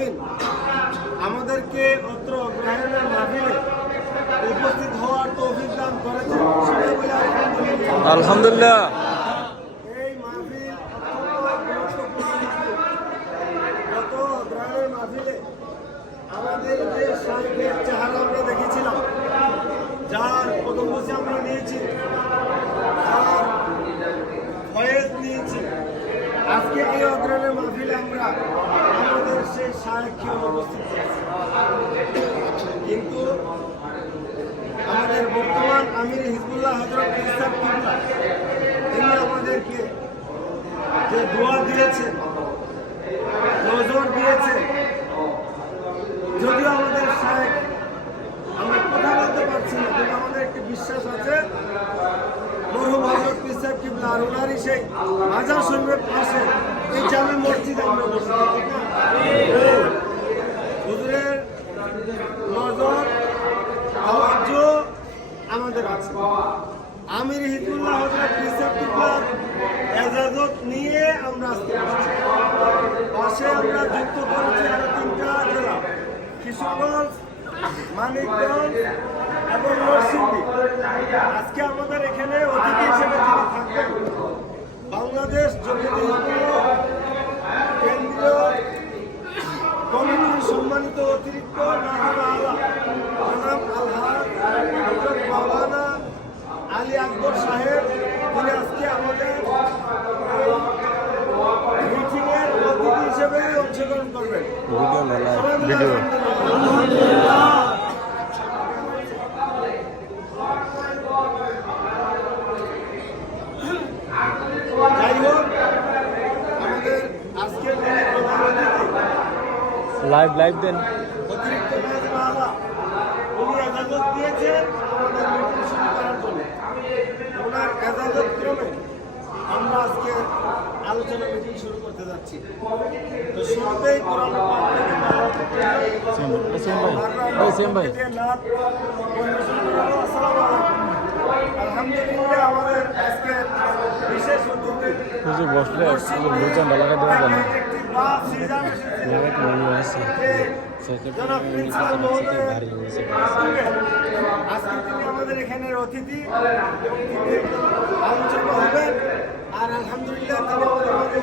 আলমিন আমাদেরকে অত্র গ্রহণের মাহফিলে উপস্থিত হওয়ার তো দান করেছেন। আলহামদুলিল্লাহ আলহামদুলিল্লাহ এই মাহফিল অত্যন্ত গুরুত্বপূর্ণ মাহফিল। গত গ্রামের মাহফিলে আমাদের যে শাহেখের চেহারা আমরা দেখেছিলাম যার পদমবসে আমরা নিয়েছি যার ফয়েজ নিয়েছি আজকে এই অগ্রণের মাহফিলে আমরা আমাদের সেই শাহেখকে অনুপস্থিত পেয়েছি। কিন্তু আমাদের বর্তমান আমির হিজবুল্লাহ হজরত তিনি আমাদেরকে যে দোয়া দিয়েছেন নজর দিয়েছেন যদিও আমাদের সাহেব আমরা কথা বলতে পারছি না, কিন্তু আমাদের একটি বিশ্বাস আছে, মরহুম হজরত পিসাব কিবলা সেই মাজার শরীফের পাশে এই জামে মসজিদ আমরা বসে নজর, আওয়াজ আমাদের আছে। আমির হিজবুল্লাহ হজরত কিবলার এজাজত নিয়ে আমরা আজকে বসছি পাশে আমরা যুক্ত করেছি আরও তিনটা জেলা, কিশোরগঞ্জ, মানিকগঞ্জ এবং নরসিংদী। আজকে আমাদের এখানে অতিথি হিসেবে যিনি থাকবেন আলী আকবর সাহেব তিনি আজকে আমাদের মিটিং এর অতিথি হিসেবে অংশগ্রহণ করবেন। যাই হোক আমাদের আজকের লাইভ লাইভ দেন অতিরিক্ত নাজিম আলা উনি এজাজত দিয়েছেন আমাদের মিটিং শুরু করার জন্য ওনার এজাজত ক্রমে আমরা আজকে আলোচনা মিটিং শুরু করতে যাচ্ছি। তো শুরুতেই কোরআন। আলহামদুলিল্লাহ আমাদের আজকে বিশেষ অতিথি বসলে বুঝছেন আজকে তিনি আমাদের এখানের অতিথি আলোচনা হবেন আর আলহামদুলিল্লাহ তিনি আমাদের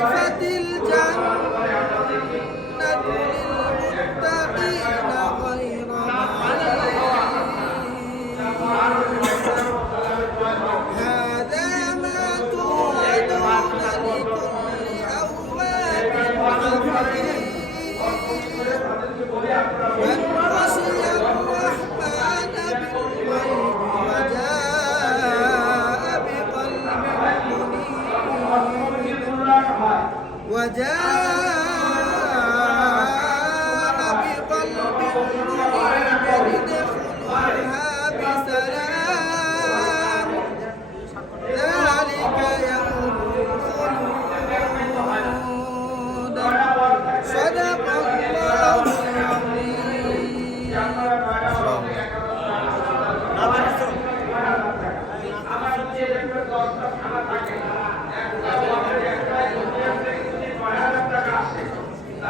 وأزلفت الجنة للمتقين غير هذا ما توعدون لكل أواب حفيظ. Wajah.